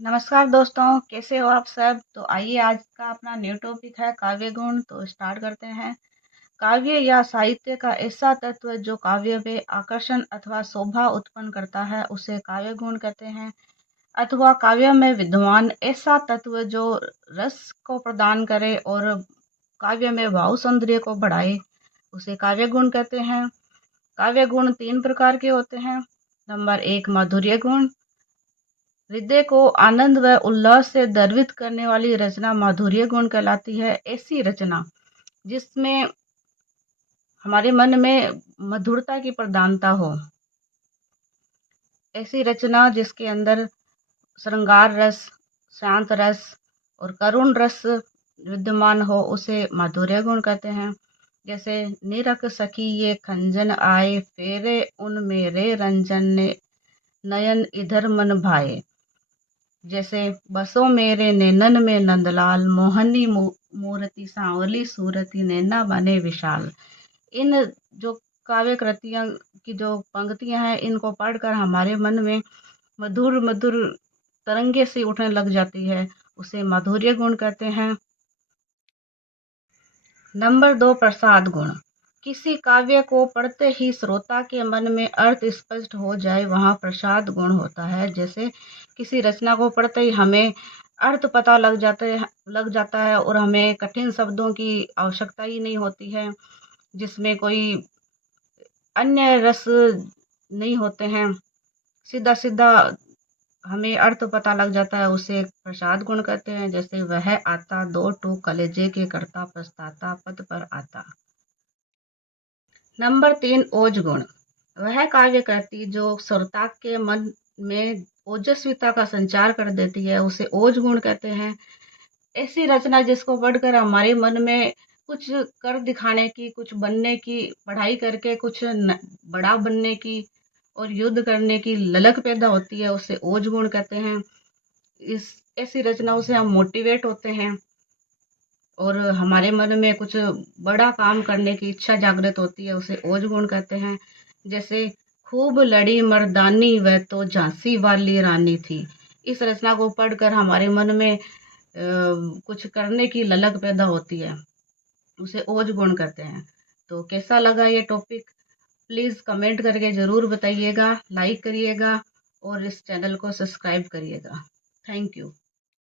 नमस्कार दोस्तों, कैसे हो आप सब। तो आइए आज का अपना न्यू टॉपिक है काव्य गुण। तो स्टार्ट करते हैं। काव्य या साहित्य का ऐसा तत्व जो काव्य में आकर्षण अथवा शोभा उत्पन्न करता है उसे काव्य गुण कहते हैं। अथवा काव्य में विद्यमान ऐसा तत्व जो रस को प्रदान करे और काव्य में भाव सौंदर्य को बढ़ाए उसे काव्य गुण कहते हैं। काव्य गुण 3 प्रकार के होते हैं। नंबर 1 माधुर्य गुण। हृदय को आनंद व उल्लास से द्रवित करने वाली रचना माधुर्य गुण कहलाती है। ऐसी रचना जिसमें हमारे मन में मधुरता की प्रधानता हो, ऐसी रचना जिसके अंदर श्रृंगार रस, शांत रस और करुण रस विद्यमान हो उसे माधुर्य गुण कहते हैं। जैसे निरख सखी ये खंजन आए, फेरे उन मेरे रंजन ने, नयन इधर मन भाए। जैसे बसो मेरे नैनन में नंदलाल, मोहनी मूरति सांवली सूरति, नैना बने विशाल। इन जो काव्य कृतियां की जो पंक्तियां हैं इनको पढ़कर हमारे मन में मधुर मधुर तरंगे सी उठने लग जाती है, उसे माधुर्य गुण कहते हैं। नंबर 2 प्रसाद गुण। किसी काव्य को पढ़ते ही श्रोता के मन में अर्थ स्पष्ट हो जाए वहाँ प्रसाद गुण होता है। जैसे किसी रचना को पढ़ते ही हमें अर्थ पता लग जाता है और हमें कठिन शब्दों की आवश्यकता ही नहीं होती है, जिसमें कोई अन्य रस नहीं होते हैं। सीधा सीधा हमें अर्थ पता लग जाता है, उसे प्रसाद गुण कहते हैं। जैसे वह आता दो टूक कलेजे के करता, पछताता पद पर आता। नंबर 3 ओज गुण। वह काव्य कृति जो श्रोता के मन में ओजस्विता का संचार कर देती है उसे ओज गुण कहते हैं। ऐसी रचना जिसको पढ़कर हमारे मन में कुछ कर दिखाने की, कुछ बनने की, पढ़ाई करके कुछ बड़ा बनने की और युद्ध करने की ललक पैदा होती है, उसे ओज गुण कहते हैं। इस ऐसी रचनाओं से हम मोटिवेट होते हैं और हमारे मन में कुछ बड़ा काम करने की इच्छा जागृत होती है, उसे ओज गुण कहते हैं। जैसे खूब लड़ी मर्दानी वह तो झांसी वाली रानी थी। इस रचना को पढ़कर हमारे मन में कुछ करने की ललक पैदा होती है, उसे ओज गुण कहते हैं। तो कैसा लगा ये टॉपिक, प्लीज़ कमेंट करके ज़रूर बताइएगा, लाइक करिएगा और इस चैनल को सब्सक्राइब करिएगा। Thank you.